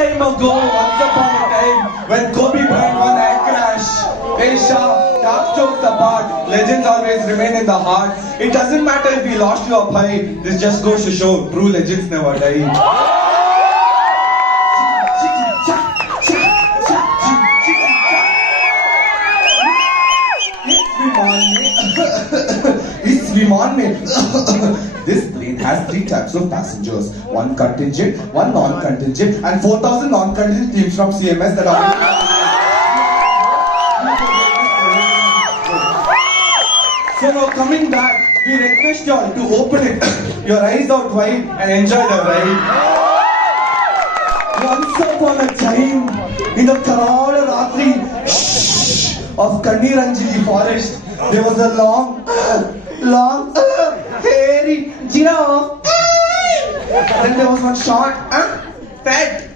time ago, once upon a time, when Kobe Bryant won air crash. Hey Shah, dark jokes apart, legends always remain in the heart. It doesn't matter if we lost you up high, this just goes to show, true legends never die. This plane has 3 types of passengers. One contingent, one non-contingent, and 4,000 non-contingent teams from CMS that are... So now coming back, we request you all to open it, your eyes out wide and enjoy the ride. Once upon a time, in the Karala Ratri of Kanniranjali forest, there was a long, hairy giraffe. Then there was one short, fat,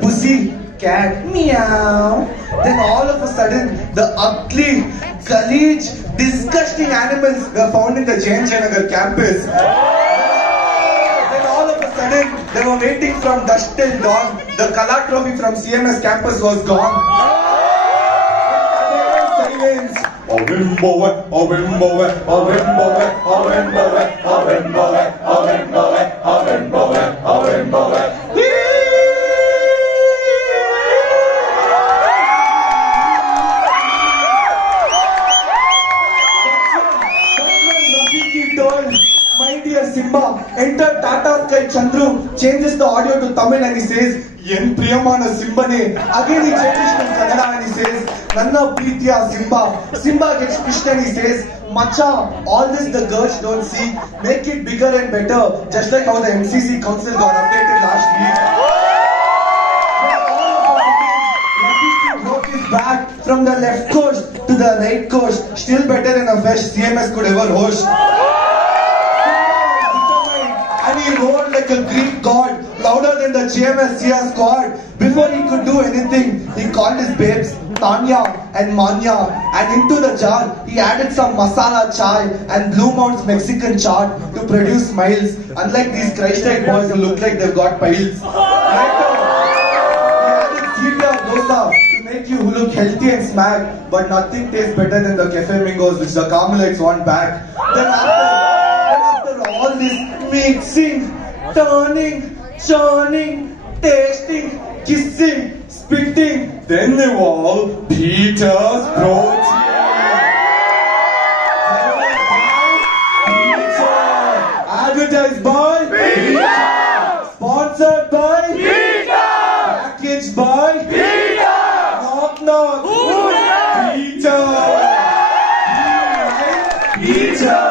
pussy cat. Meow. Then all of a sudden, the ugly, garbage, disgusting animals were found in the Jayananagar campus. Then all of a sudden, they were waiting from dusk till dawn. The Kala trophy from CMS campus was gone. Silence. My dear Simba, enter Tata Sky Chandru, changes the audio to Tamil and he says, Yen Priyamana Simbane. Again he changes to Kannada and he says, Nanna Preethiya Simba. Simba gets pushed and he says, Macha, all this the girls don't see. Make it bigger and better, just like how the MCC council got updated last week. Broke his back from the left coast to the right coast. Still better than a fresh CMS could ever host. And he roared like a Greek god, louder than the GMS CR squad. Before he could do anything, he called his babes Tanya and Manya, and into the jar he added some masala chai and Blue Mounds Mexican chaat to produce smiles. Unlike these Christ-like boys who look like they've got piles. Right now, he added Celia dosa to make you look healthy and smack, but nothing tastes better than the cafe mingos which the Carmelites want back. Then after all this mixing, turning, churning, tasting, kissing, spitting, then they all Peter's protein. Advertised by Peter. Sponsored by Peter. Packaged by Peter. Knock knock. Peter. Peter.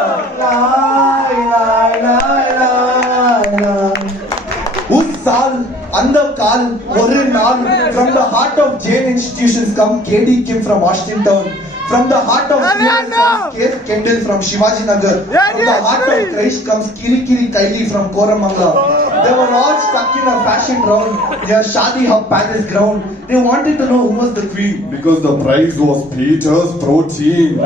Andakal, Orinal, from the heart of Jain institutions come KD Kim from Austin Town. From the heart of CMS comes Keith Kendall from Shivaji Nagar. From the heart of Christ comes Kiri Kaili from Koramangala. They were all stuck in a fashion round near Shadi Hub Palace ground. They wanted to know who was the queen because the prize was Peter's protein.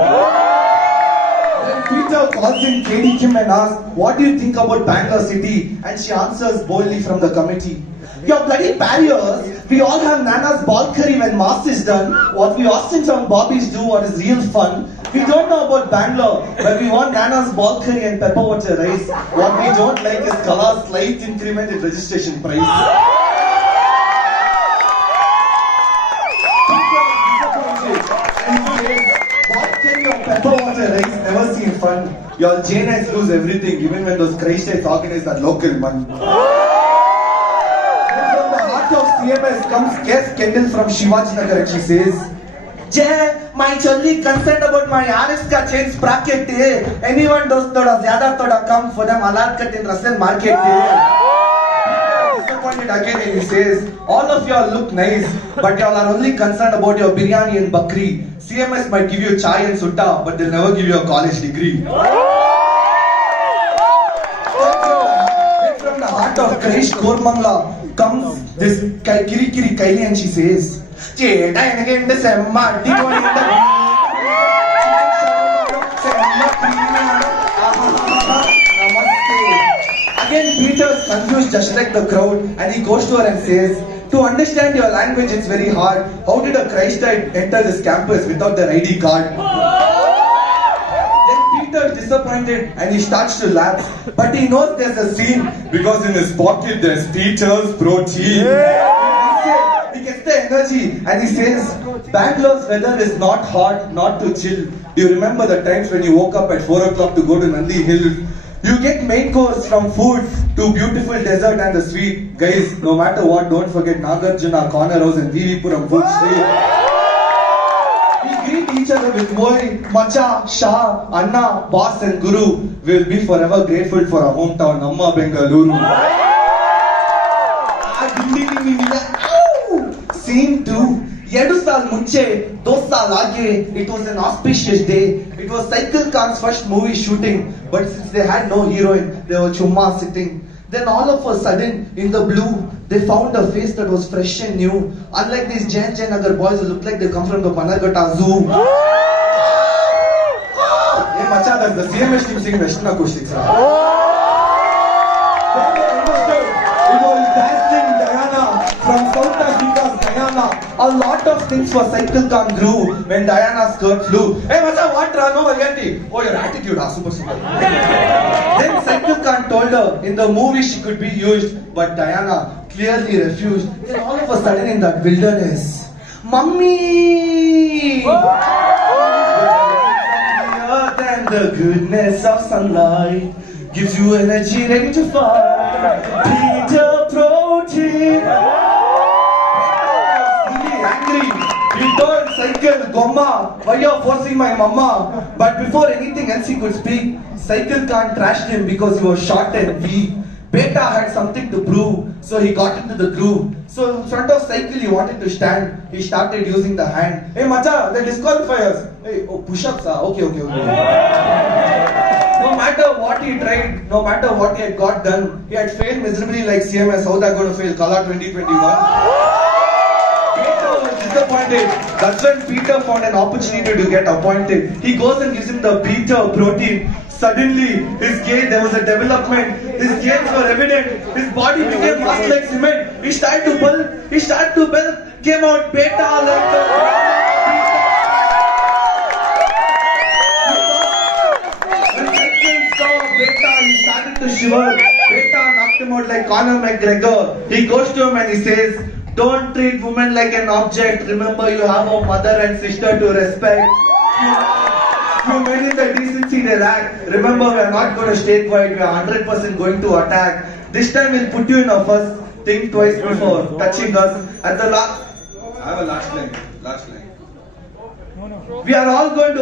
Peter calls in KD Kim and asks, what do you think about Bangalore city? And she answers boldly from the committee, you're bloody barriers. We all have Nana's ball curry when mass is done. What we Austins and Bobbies do, what is real fun. We don't know about Bangalore, but we want Nana's ball curry and pepper water rice. What we don't like is Kala's slight increment in registration price. Pepper water rice, never seen fun. Your Jainites lose everything, even when those Christians organize that local man. Then from the heart of CMS comes Keith Kendall from Shivaji Nagar and she says, Jay, my chally concerned about my RX ka chain sprocket. Anyone does thoda zyada thoda come for them alar cut in Russell market. Disappointed again and he says, all of y'all look nice, but y'all are only concerned about your biryani and bakri. CMS might give you chai and sutta, but they'll never give you a college degree. Then from the heart of Krish Kormangla comes this Kiri Kaili and she says, Cheta again the Semma, Again Peter's confused just like the crowd and he goes to her and says, To understand your language, it's very hard. How did a Christite enter this campus without their ID card? Then Peter is disappointed and he starts to laugh. But he knows there's a scene because in his pocket there's Peter's protein. He gets the energy and he says, Bangalore's weather is not hot, not too chill. Do you remember the times when you woke up at 4 o'clock to go to Nandi Hills? You get main course from food to beautiful desert and the sweet. Guys, no matter what, don't forget Nagarjuna, Corner House and Vivipuram Food Street. We greet each other with Moi, Macha, Shah, Anna, Boss and Guru. We'll be forever grateful for our hometown, Amma Bengaluru. Scene 2. 2 saal munche, 2 saal aage, it was an auspicious day. It was Cycle Khan's first movie shooting, but since they had no heroine, they were chumma sitting. Then all of a sudden, in the blue, they found a face that was fresh and new. Unlike these Jain Nagar boys who look like they come from the Bannerghatta Zoo. Hey macha, that's the CMS team singing Western Acoustics. Then they understood it was dazzling Diana from South Africa's Guyana. A lot of things for Cycle Khan grew when Diana's skirt flew. Hey macha, what no vulgarity? Oh, your attitude, super super. Then Cycle Khan told her in the movie she could be used, but Diana clearly refused. Then all of a sudden in that wilderness, Mummy! And the goodness of sunlight gives you energy ready to fight. Peter Protein. Angry. He told Cycle, Gomma, why you're forcing my mama? But before anything else he could speak, Cycle Khan trashed him because he was short and weak. Beta had something to prove, so he got into the groove. So in front of Cycle he wanted to stand. He started using the hand. Hey macha, they disqualify us. Hey, oh, push-ups, okay. No matter what he tried, no matter what he had got done, he had failed miserably like CMS. How they're going to fail Kala 2021? Disappointed. That's when Peter found an opportunity to get appointed. He goes and gives him the Peter Protein. Suddenly, there was a development. His gains were evident. His body became mass like cement. He started to build. Came out Beta like the... When Cycle saw Beta, he started to shiver. Beta knocked him out like Conor McGregor. He goes to him and he says, don't treat women like an object. Remember, you have a mother and sister to respect. You men in the decency they lack. Remember, we are not going to stay quiet. We are 100% going to attack. This time we'll put you in a first. Think twice before touching us. At the last, I have a last line. We are all going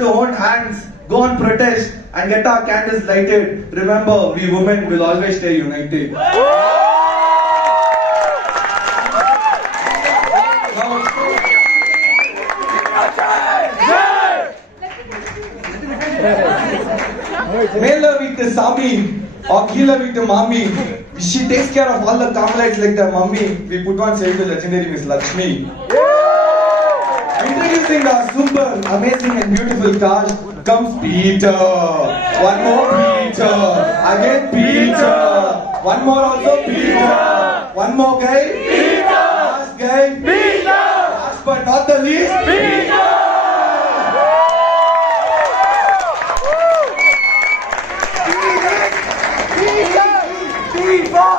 to hold hands, go and protest, and get our candles lighted. Remember, we women will always stay united. Mela with the Sami or Kila with the Mami. She takes care of all the Carmelites like their mummy. We put on stage the legendary Miss Lakshmi. Introducing our super amazing and beautiful cast comes Peter. One more Peter. Again Peter. One more also Peter. One more guy. Peter. Last guy. Peter. Last but not the least. Peter. Peter!